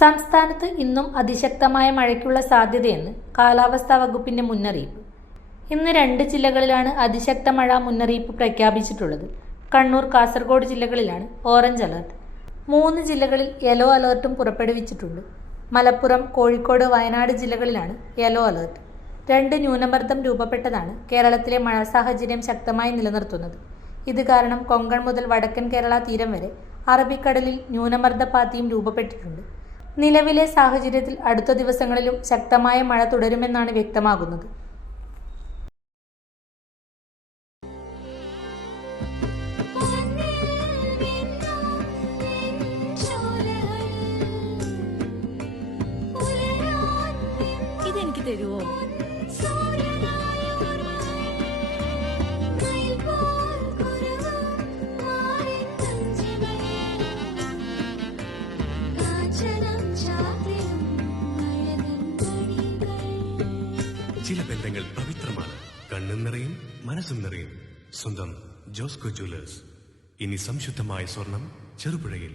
സംസ്ഥാനത്ത് ഇന്നും അതിശക്തമായ മഴയ്ക്കുള്ള സാധ്യതയെന്ന് കാലാവസ്ഥാ വകുപ്പിന്റെ മുന്നറിയിപ്പ്. ഇന്ന് 2 ജില്ലകളിലാണ് അതിശക്ത മഴ മുന്നറിയിപ്പ് പ്രഖ്യാപിച്ചിട്ടുള്ളത്. കണ്ണൂർ, കാസർഗോഡ് ജില്ലകളിലാണ് ഓറഞ്ച് അലർട്ട്. 3 ജില്ലകളിൽ യെല്ലോ അലർട്ടും പുറപ്പെടുവിച്ചിട്ടുണ്ട്. മലപ്പുറം, കോഴിക്കോട്, വയനാട് ജില്ലകളിലാണ് യെല്ലോ അലർട്ട്. 2 ന്യൂനമർദ്ദം രൂപപ്പെട്ടതാണ് കേരളത്തിലെ മഴ സാഹചര്യം ശക്തമായി നിലനിർത്തുന്നത്. ഇത് കാരണം കൊങ്കൺ മുതൽ വടക്കൻ കേരള തീരം വരെ അറബിക്കടലിൽ ന്യൂനമർദ്ദപാത്തിയും രൂപപ്പെട്ടിട്ടുണ്ട്. നിലവിലെ സാഹചര്യത്തിൽ അടുത്ത ദിവസങ്ങളിലും ശക്തമായ മഴ തുടരുമെന്നാണ് വ്യക്തമാകുന്നത്. ഇതെനിക്ക് തരുമോ? ചില ബന്ധങ്ങൾ പവിത്രമാണ്. കണ്ണും നിറയും, മനസ്സും നിറയും. സ്വന്തം ജോസ്കോ ജ്വല്ലേഴ്സ്. ഇനി സംശുദ്ധമായ സ്വർണം ചെറുപുഴയിൽ.